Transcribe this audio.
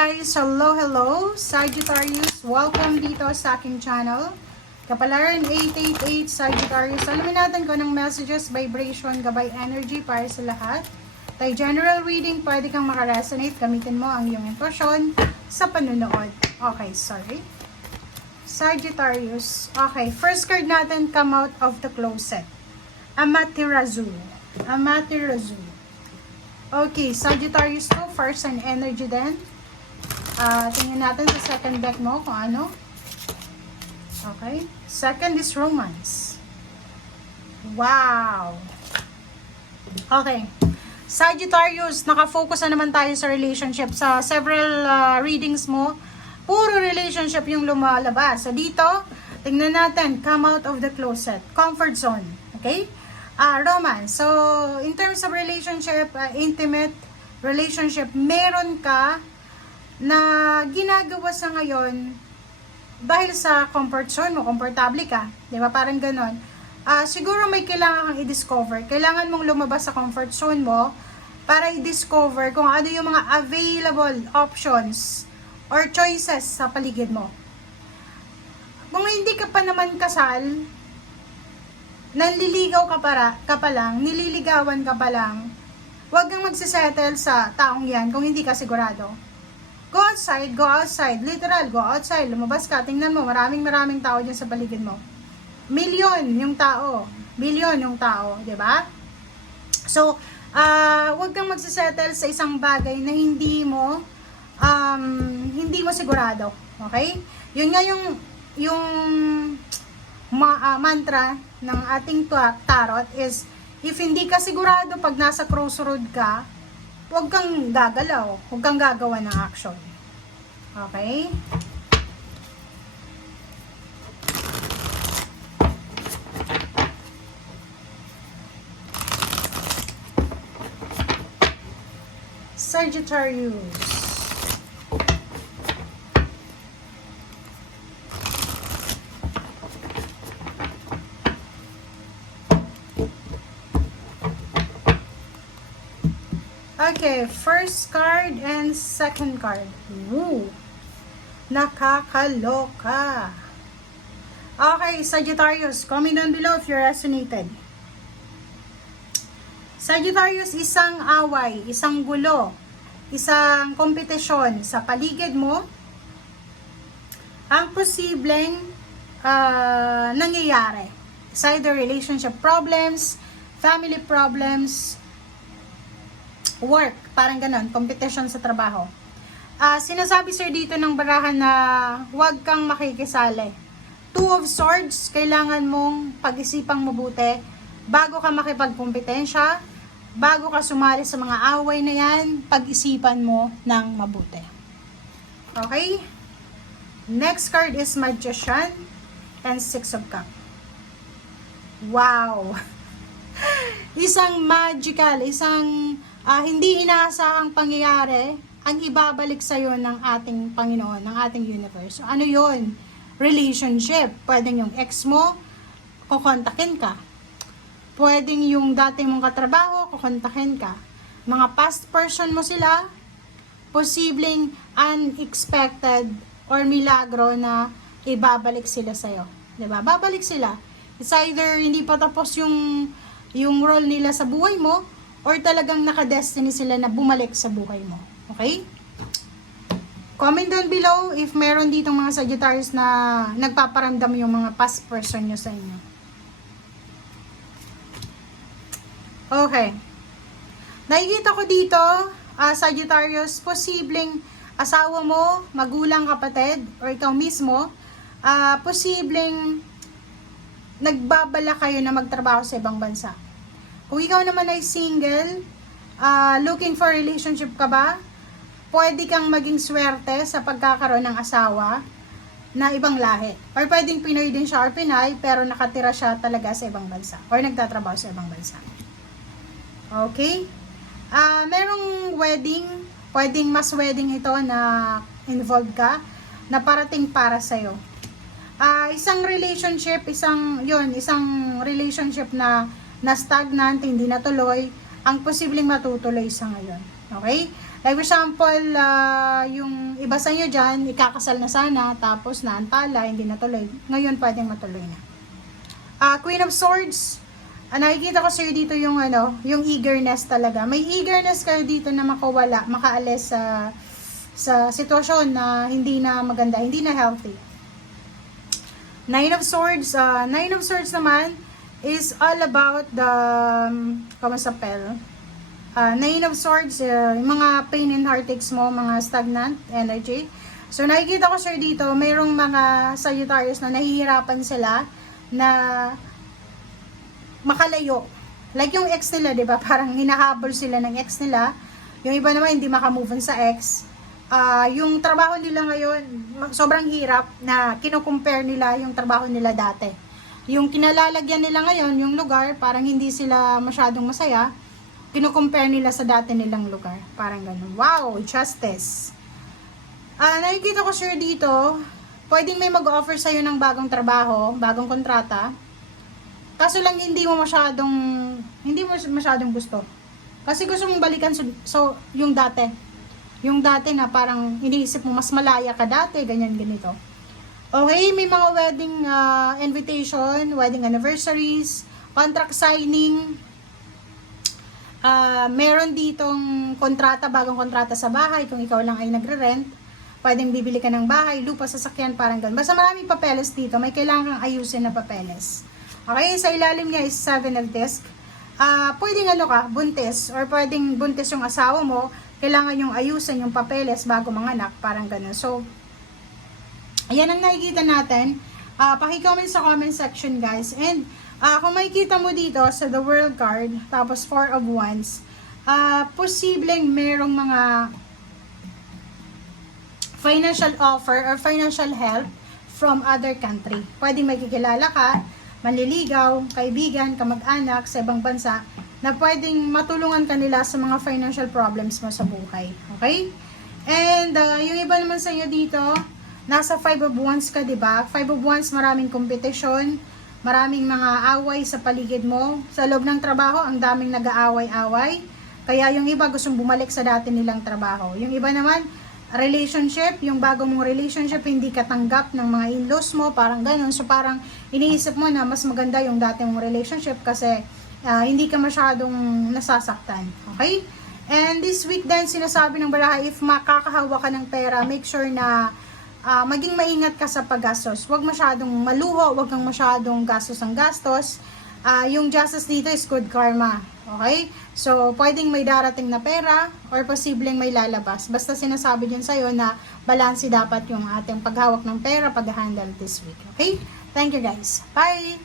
guys! Hello! Sagittarius, welcome dito sa aking channel. Kapalaran 888 Sagittarius. Alamin natin kung anong messages, vibration, gabay, energy para sa lahat. Tayo general reading, pwede kang makaresonate. Gamitin mo ang iyong intuition sa panunood. Okay, sorry. Sagittarius. Okay, first card natin, come out of the closet. Amaterasu. Amaterasu. Okay, Sagittarius to, first and energy din. Tingnan natin sa second deck mo kung ano. Okay. Second is romance. Wow. Okay. Sagittarius, nakafocus na naman tayo sa relationship. Sa several readings mo, puro relationship yung lumalabas. So dito, tingnan natin, come out of the closet. Comfort zone. Okay? Romance. So, in terms of relationship, intimate relationship, meron ka na ginagawa sa ngayon dahil sa comfort zone mo, komportable ka. Di ba? Parang ganon. Siguro may kailangan kang i-discover. Kailangan mong lumabas sa comfort zone mo para i-discover kung ano yung mga available options or choices sa paligid mo. Kung hindi ka pa naman kasal, nanliligaw ka pa lang, nililigawan ka pa lang, huwag kang magsisettle sa taong yan kung hindi ka sigurado. Go outside, literal, go outside, lumabas ka, tingnan mo, maraming tao dyan sa paligid mo. Million yung tao, billion yung tao, di ba? So, huwag kang magsisettle sa isang bagay na hindi mo sigurado, okay? Yun nga yung mantra ng ating tarot is, if hindi ka sigurado pag nasa crossroad ka, huwag kang gagalaw, huwag kang gagawa ng action. Okay? Sagittarius. Okay, first card and second card. Woo! Nakakaloka. Okay, Sagittarius, comment down below if you resonated. Sagittarius, isang away, isang gulo, isang kompetisyon sa paligid mo, ang posibleng nangyayari. It's either relationship problems, family problems, work, parang ganon, competition sa trabaho. Sinasabi sir dito ng barahan na huwag kang makikisali. Two of Swords, kailangan mong pag-isipang mabuti bago ka makipagkompetensya, bago ka sumali sa mga away na yan, pag-isipan mo ng mabuti. Okay? Next card is Magician and Six of Cups. Wow! Isang magical, isang hindi inaasahang pangyayari ang ibabalik sa'yo ng ating Panginoon, ng ating universe. So, ano yon? Relationship. Pwedeng yung ex mo, kukontakin ka. Pwedeng yung dati mong katrabaho, kukontakin ka. Mga past person mo sila, posibleng unexpected or milagro na ibabalik sila sa'yo. Diba? Babalik sila. It's either hindi pa tapos yung role nila sa buhay mo, or talagang naka-destiny sila na bumalik sa buhay mo. Okay? Comment down below if meron ditong mga Sagittarius na nagpaparamdam yung mga past person nyo sa inyo. Okay. Nakikita ko dito, Sagittarius, posibleng asawa mo, magulang, kapatid, or ikaw mismo, posibleng nagbabala kayo na magtrabaho sa ibang bansa. Kung ikaw naman ay single, looking for relationship ka ba? Pwede kang maging swerte sa pagkakaroon ng asawa na ibang lahi. Or pwedeng Pinoy din siya or Pinay, pero nakatira siya talaga sa ibang bansa. Or nagtatrabaho sa ibang bansa. Okay? Merong wedding, pwedeng mas wedding ito na involved ka, na parating para sa'yo. Isang relationship na stagnant, hindi natuloy, ang posibleng matutuloy sa ngayon. Okay? Like for example, yung iba sa inyo dyan, ikakasal na sana, tapos naantala, hindi natuloy. Ngayon, pwedeng matuloy na. Queen of Swords, nakikita ko sa'yo dito yung yung eagerness talaga. May eagerness kayo dito na makawala, makaalis sa sitwasyon na hindi na maganda, hindi na healthy. Nine of Swords naman is all about the kamasapel. Nine of Swords, yung mga pain and heartaches mo, mga stagnant energy. So nakikita ko sir dito, mayroong mga Sagittarius na nahihirapan sila na makalayo. Like yung ex nila, 'di ba? Parang hinahabol sila ng ex nila. Yung iba naman hindi makamove on sa ex. Yung trabaho nila ngayon, sobrang hirap na kino-compare nila yung trabaho nila dati. Yung kinalalagyan nila ngayon, yung lugar, parang hindi sila masyadong masaya. Kino-compare nila sa dati nilang lugar. Parang ganun. Wow, justice. Nakikita ko sir dito, pwedeng may mag-offer sa'yo ng bagong trabaho, bagong kontrata. Kaso lang hindi mo masyadong gusto. Kasi gusto mong balikan so yung dati. Yung dati na parang iniisip mo mas malaya ka dati, ganyan ganito. Okay, may mga wedding invitation, wedding anniversaries, contract signing. Meron ditong kontrata, bagong kontrata sa bahay kung ikaw lang ay nagre-rent. Pwedeng bibili ka ng bahay, lupa, sasakyan, parang ganun. Basta maraming papeles dito, may kailangan kang ayusin na papeles. Okay, sa ilalim niya is 7 of disc. Pwedeng buntis, or pwedeng buntis yung asawa mo, kailangan yung ayusin yung papeles bago manganak, parang ganun. So, ayan ang nakikita natin. Paki-comment sa comment section guys. And kung makikita mo dito sa The World card, tapos 4 of Wands, posibleng merong mga financial offer or financial help from other country. Pwedeng makikilala ka, manliligaw, kaibigan, kamag-anak sa ibang bansa na pwedeng matulungan ka nila sa mga financial problems mo sa buhay. Okay? And yung iba naman sa inyo dito, nasa 5 of Wands ka, diba? 5 of Wands, maraming competition, maraming mga away sa paligid mo. Sa loob ng trabaho, ang daming nag-aaway-away. Kaya yung iba gustong bumalik sa dati nilang trabaho. Yung iba naman, relationship, yung bago mong relationship, hindi ka tanggap ng mga in-laws mo, parang ganun. So parang iniisip mo na mas maganda yung dati mong relationship kasi hindi ka masyadong nasasaktan. Okay? And this week din, sinasabi ng baraha, if makakahawa ka ng pera, make sure na maging maingat ka sa paggastos. Huwag masyadong maluho, huwag kang masyadong gastos ang gastos. Yung justice dito is good karma. Okay? So, pwedeng may darating na pera or posibleng may lalabas. Basta sinasabi din sa'yo na balanse dapat yung ating paghawak ng pera, pag-handle this week. Okay? Thank you guys. Bye!